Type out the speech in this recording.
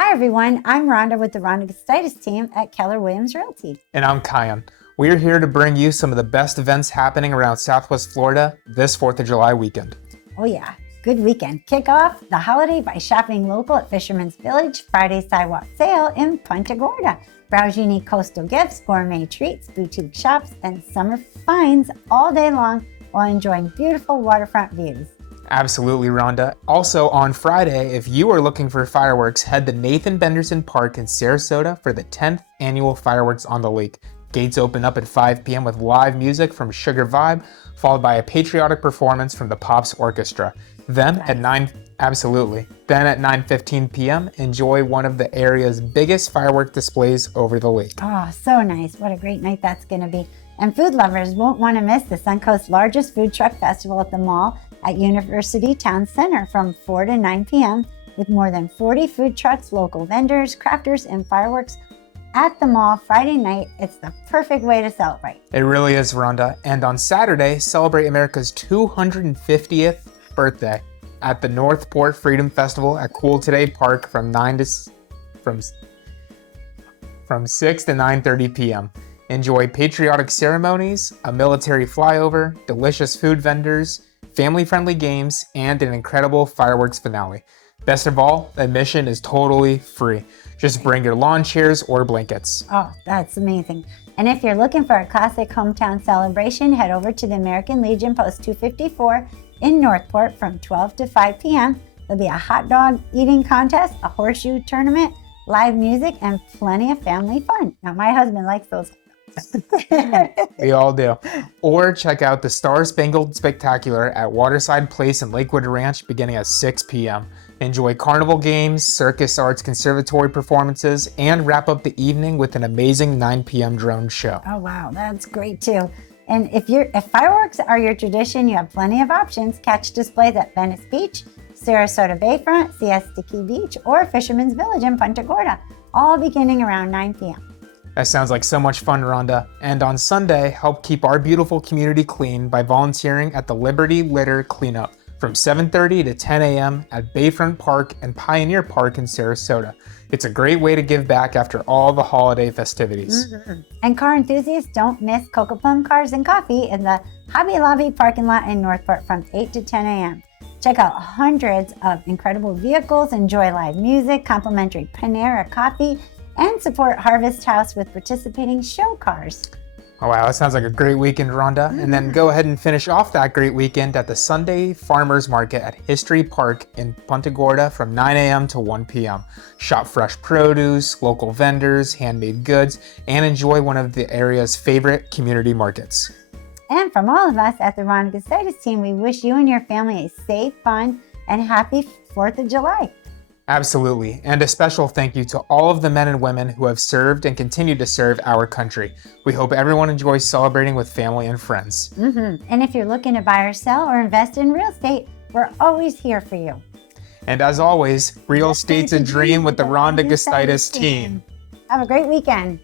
Hi everyone, I'm Rhonda with the Rhonda Gustitis team at Keller Williams Realty. And I'm Kyan. We're here to bring you some of the best events happening around Southwest Florida this 4th of July weekend. Oh yeah, good weekend. Kick off the holiday by shopping local at Fisherman's Village, Friday Sidewalk sale in Punta Gorda. Browse unique coastal gifts, gourmet treats, boutique shops, and summer finds all day long while enjoying beautiful waterfront views. Absolutely, Rhonda. Also on Friday, if you are looking for fireworks, head to Nathan Benderson Park in Sarasota for the 10th annual Fireworks on the Lake. Gates open up at 5 p.m. with live music from Sugar Vibe, followed by a patriotic performance from the Pops Orchestra. Then at 9:15 p.m., enjoy one of the area's biggest firework displays over the lake. Oh, so nice. What a great night that's going to be. And food lovers won't want to miss the Suncoast largest food truck festival at the mall at University Town Center from 4 to 9 p.m. with more than 40 food trucks, local vendors, crafters, and fireworks at the mall Friday night. It's the perfect way to celebrate. It really is, Rhonda. And on Saturday, celebrate America's 250th birthday at the Northport Freedom Festival at CoolToday Park from 6 to 9:30 p.m. Enjoy patriotic ceremonies, a military flyover, delicious food vendors, family-friendly games, and an incredible fireworks finale. Best of all, admission is totally free. Just bring your lawn chairs or blankets. Oh, that's amazing. And if you're looking for a classic hometown celebration, head over to the American Legion Post 254 in Northport from 12 to 5 p.m. There'll be a hot dog eating contest, a horseshoe tournament, live music, and plenty of family fun. Now, my husband likes those. We all do. Or check out the Star Spangled Spectacular at Waterside Place and Lakewood Ranch beginning at 6 p.m. Enjoy carnival games, circus arts conservatory performances, and wrap up the evening with an amazing 9 p.m. drone show. Oh wow, that's great too. And if fireworks are your tradition, you have plenty of options. Catch displays at Venice Beach, Sarasota Bayfront, Siesta Key Beach, or Fisherman's Village in Punta Gorda, all beginning around 9 p.m. That sounds like so much fun, Rhonda. And on Sunday, help keep our beautiful community clean by volunteering at the Liberty Litter Cleanup from 7:30 to 10 a.m. at Bayfront Park and Pioneer Park in Sarasota. It's a great way to give back after all the holiday festivities. Mm-hmm. And car enthusiasts, don't miss Cocoa Plum Cars and Coffee in the Hobby Lobby parking lot in Northport from 8 to 10 a.m. Check out hundreds of incredible vehicles, enjoy live music, complimentary Panera coffee, and support Harvest House with participating show cars. Oh wow, that sounds like a great weekend, Rhonda. And then go ahead and finish off that great weekend at the Sunday Farmers Market at History Park in Punta Gorda from 9 a.m. to 1 p.m. Shop fresh produce, local vendors, handmade goods, and enjoy one of the area's favorite community markets. And from all of us at the Rhonda Gustitis team, we wish you and your family a safe, fun, and happy 4th of July. Absolutely, and a special thank you to all of the men and women who have served and continue to serve our country. We hope everyone enjoys celebrating with family and friends. Mm-hmm. And if you're looking to buy or sell or invest in real estate, we're always here for you. And as always, real estate's a dream with the Rhonda Gustitis team. Have a great weekend.